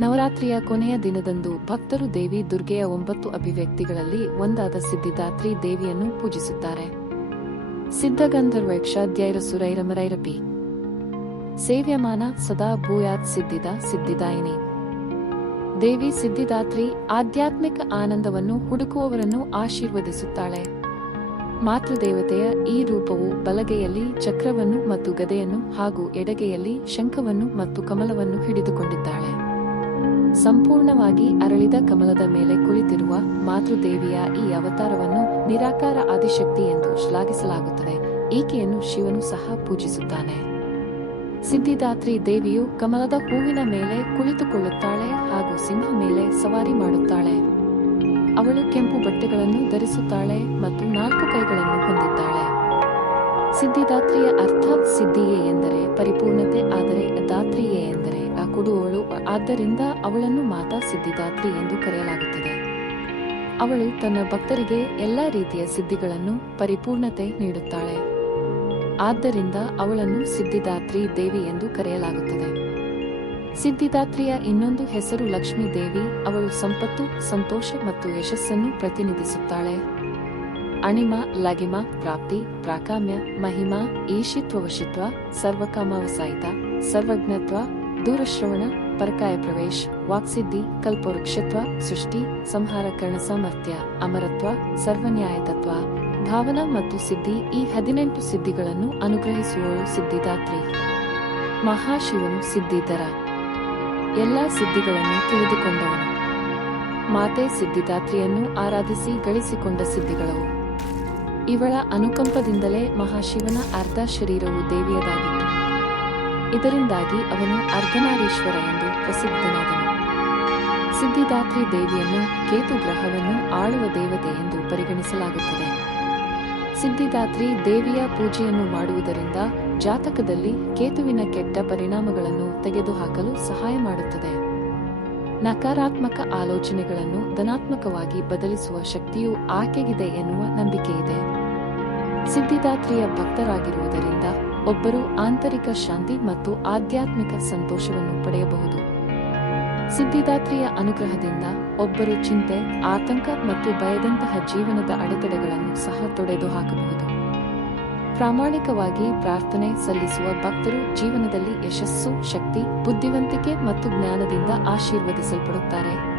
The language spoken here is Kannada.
ನವರಾತ್ರಿಯ ಕೊನೆಯ ದಿನದಂದು ಭಕ್ತರು ದೇವಿ ದುರ್ಗೆಯ ಒಂಬತ್ತು ಅಭಿವ್ಯಕ್ತಿಗಳಲ್ಲಿ ಒಂದಾದ ಸಿದ್ಧಿದಾತ್ರಿ ದೇವಿಯನ್ನು ಪೂಜಿಸುತ್ತಾರೆ. ಸಿದ್ಧಗಂಧರ್ವಕ್ಷ ಧ್ಯೈರಸುರೈರಮರೈರಪಿ ಸೇವ್ಯಮಾನ ಸದಾ ಭೂಯಾತ್ ಸಿದ್ಧಿದ ಸಿದ್ಧಿದಾಯಿನಿ. ದೇವಿ ಸಿದ್ಧಿದಾತ್ರಿ ಆಧ್ಯಾತ್ಮಿಕ ಆನಂದವನ್ನು ಹುಡುಕುವವರನ್ನು ಆಶೀರ್ವದಿಸುತ್ತಾಳೆ. ಮಾತೃದೇವತೆಯ ಈ ರೂಪವು ಬಲಗೆಯಲ್ಲಿ ಚಕ್ರವನ್ನು ಮತ್ತು ಗದೆಯನ್ನು ಹಾಗೂ ಎಡಗೆಯಲ್ಲಿ ಶಂಖವನ್ನು ಮತ್ತು ಕಮಲವನ್ನು ಹಿಡಿದುಕೊಂಡಿದ್ದಾಳೆ. ಸಂಪೂರ್ಣವಾಗಿ ಅರಳಿದ ಕಮಲದ ಮೇಲೆ ಕುಳಿತಿರುವ ಮಾತೃದೇವಿಯ ಈ ಅವತಾರವನ್ನು ನಿರಾಕಾರ ಆದಿಶಕ್ತಿ ಎಂದು ಶ್ಲಾಘಿಸಲಾಗುತ್ತದೆ. ಈಕೆಯನ್ನು ಶಿವನು ಸಹ ಪೂಜಿಸುತ್ತಾನೆ. ಸಿದ್ಧಿದಾತ್ರಿ ದೇವಿಯು ಕಮಲದ ಹೂವಿನ ಮೇಲೆ ಕುಳಿತುಕೊಳ್ಳುತ್ತಾಳೆ ಹಾಗೂ ಸಿಂಹ ಮೇಲೆ ಸವಾರಿ ಮಾಡುತ್ತಾಳೆ. ಅವಳು ಕೆಂಪು ಬಟ್ಟೆಗಳನ್ನು ಧರಿಸುತ್ತಾಳೆ ಮತ್ತು ನಾಲ್ಕು ಕೈಗಳನ್ನು ಹೊಂದಿದ್ದಾಳೆ. ಸಿದ್ಧಿದಾತ್ರಿಯ ಅರ್ಥ ಸಿದ್ಧಿಯೇ ಎಂದರೆ ಪರಿಪೂರ್ಣತೆ, ಆದರೆ ದಾತ್ರಿಯೇ ಎಂದರೆ ಕೊಡುವವಳು ಆದ್ದರಿಂದ ಅವಳನ್ನು ಮಾತಾ ಸಿದ್ಧಿದಾತ್ರಿ ಎಂದು ಕರೆಯಲಾಗುತ್ತದೆ. ಅವಳು ತನ್ನ ಭಕ್ತರಿಗೆ ಎಲ್ಲ ರೀತಿಯ ಸಿದ್ಧಿಗಳನ್ನು ಪರಿಪೂರ್ಣತೆ ನೀಡುತ್ತಾಳೆ. ಆದ್ದರಿಂದ ಅವಳನ್ನು ಸಿದ್ಧಿದಾತ್ರಿ ದೇವಿ ಎಂದು ಕರೆಯಲಾಗುತ್ತದೆ. ಸಿದ್ಧಿದಾತ್ರಿಯ ಇನ್ನೊಂದು ಹೆಸರು ಲಕ್ಷ್ಮೀ ದೇವಿ. ಅವಳು ಸಂಪತ್ತು, ಸಂತೋಷ ಮತ್ತು ಯಶಸ್ಸನ್ನು ಪ್ರತಿನಿಧಿಸುತ್ತಾಳೆ. ಅಣಿಮ, ಲಗಿಮ, ಪ್ರಾಪ್ತಿ, ಪ್ರಾಕಾಮ್ಯ, ಮಹಿಮಾ, ಈಶಿತ್ವವಶಿತ್ವ, ಸರ್ವಕಾಮಾವಸಾಯಿತ, ಸರ್ವಜ್ಞತ್ವ ದೂರಶ್ರವಣ ಪರಕಾಯ ಪ್ರವೇಶ ವಾಕ್ಸಿದ್ಧಿ ಕಲ್ಪವೃಕ್ಷತ್ವ, ಸೃಷ್ಟಿ ಸಂಹಾರ ಕರ್ಣ ಸಾಮರ್ಥ್ಯ, ಅಮರತ್ವ, ಸರ್ವನ್ಯಾಯತತ್ವ, ಭಾವನಾ ಮತ್ತು ಸಿದ್ಧಿ ಈ ಹದಿನೆಂಟು ಸಿದ್ಧಿಗಳನ್ನು ಅನುಗ್ರಹಿಸುವ ಸಿದ್ಧಿದಾತ್ರಿ. ಮಹಾಶಿವನು ಸಿದ್ಧಿದರ ಎಲ್ಲಾ ಸಿದ್ಧಿಗಳನ್ನು ತಿಳಿದುಕೊಂಡವನು. ಮಾತೆ ಸಿದ್ಧಿದಾತ್ರಿಯನ್ನು ಆರಾಧಿಸಿ ಗಳಿಸಿಕೊಂಡ ಸಿದ್ಧಿಗಳವು ಇವಳ ಅನುಕಂಪದಿಂದಲೇ ಮಹಾಶಿವನ ಅರ್ಧ ಶರೀರವು ದೇವಿಯದಾಗಿತ್ತು. ಇದರಿಂದಾಗಿ ಅವನು ಅರ್ಧನಾರೀಶ್ವರ ಎಂದು ಪ್ರಸಿದ್ಧನಾದನು. ಸಿದ್ಧಿದಾತ್ರಿ ದೇವಿಯನ್ನು ಕೇತು ಗ್ರಹವನ್ನು ಆಳುವ ದೇವತೆ ಎಂದು ಪರಿಗಣಿಸಲಾಗುತ್ತದೆ. ಸಿದ್ಧಿದಾತ್ರಿ ದೇವಿಯ ಪೂಜೆಯನ್ನು ಮಾಡುವುದರಿಂದ ಜಾತಕದಲ್ಲಿ ಕೇತುವಿನ ಕೆಟ್ಟ ಪರಿಣಾಮಗಳನ್ನು ತೆಗೆದುಹಾಕಲು ಸಹಾಯ ಮಾಡುತ್ತದೆ. ನಕಾರಾತ್ಮಕ ಆಲೋಚನೆಗಳನ್ನು ಧನಾತ್ಮಕವಾಗಿ ಬದಲಿಸುವ ಶಕ್ತಿಯು ಆಕೆಗಿದೆ ಎನ್ನುವ ನಂಬಿಕೆಯಿದೆ. ಸಿದ್ಧಿದಾತ್ರಿಯ ಭಕ್ತರಾಗಿರುವುದರಿಂದ ಒಬ್ಬರು ಆಂತರಿಕ ಶಾಂತಿ ಮತ್ತು ಆಧ್ಯಾತ್ಮಿಕ ಸಂತೋಷವನ್ನು ಪಡೆಯಬಹುದು. ಸಿದ್ಧಿದಾತ್ರಿಯ ಅನುಗ್ರಹದಿಂದ ಒಬ್ಬರು ಚಿಂತೆ, ಆತಂಕ ಮತ್ತು ಭಯದಂತಹ ಜೀವನದ ಅಡೆತಡೆಗಳನ್ನು ಸಹ ತೊಡೆದು ಹಾಕಬಹುದು ಪ್ರಾಮಾಣಿಕವಾಗಿ ಪ್ರಾರ್ಥನೆ ಸಲ್ಲಿಸುವ ಭಕ್ತರು ಜೀವನದಲ್ಲಿ ಯಶಸ್ಸು, ಶಕ್ತಿ, ಬುದ್ಧಿವಂತಿಕೆ ಮತ್ತು ಜ್ಞಾನದಿಂದ ಆಶೀರ್ವದಿಸಲ್ಪಡುತ್ತಾರೆ.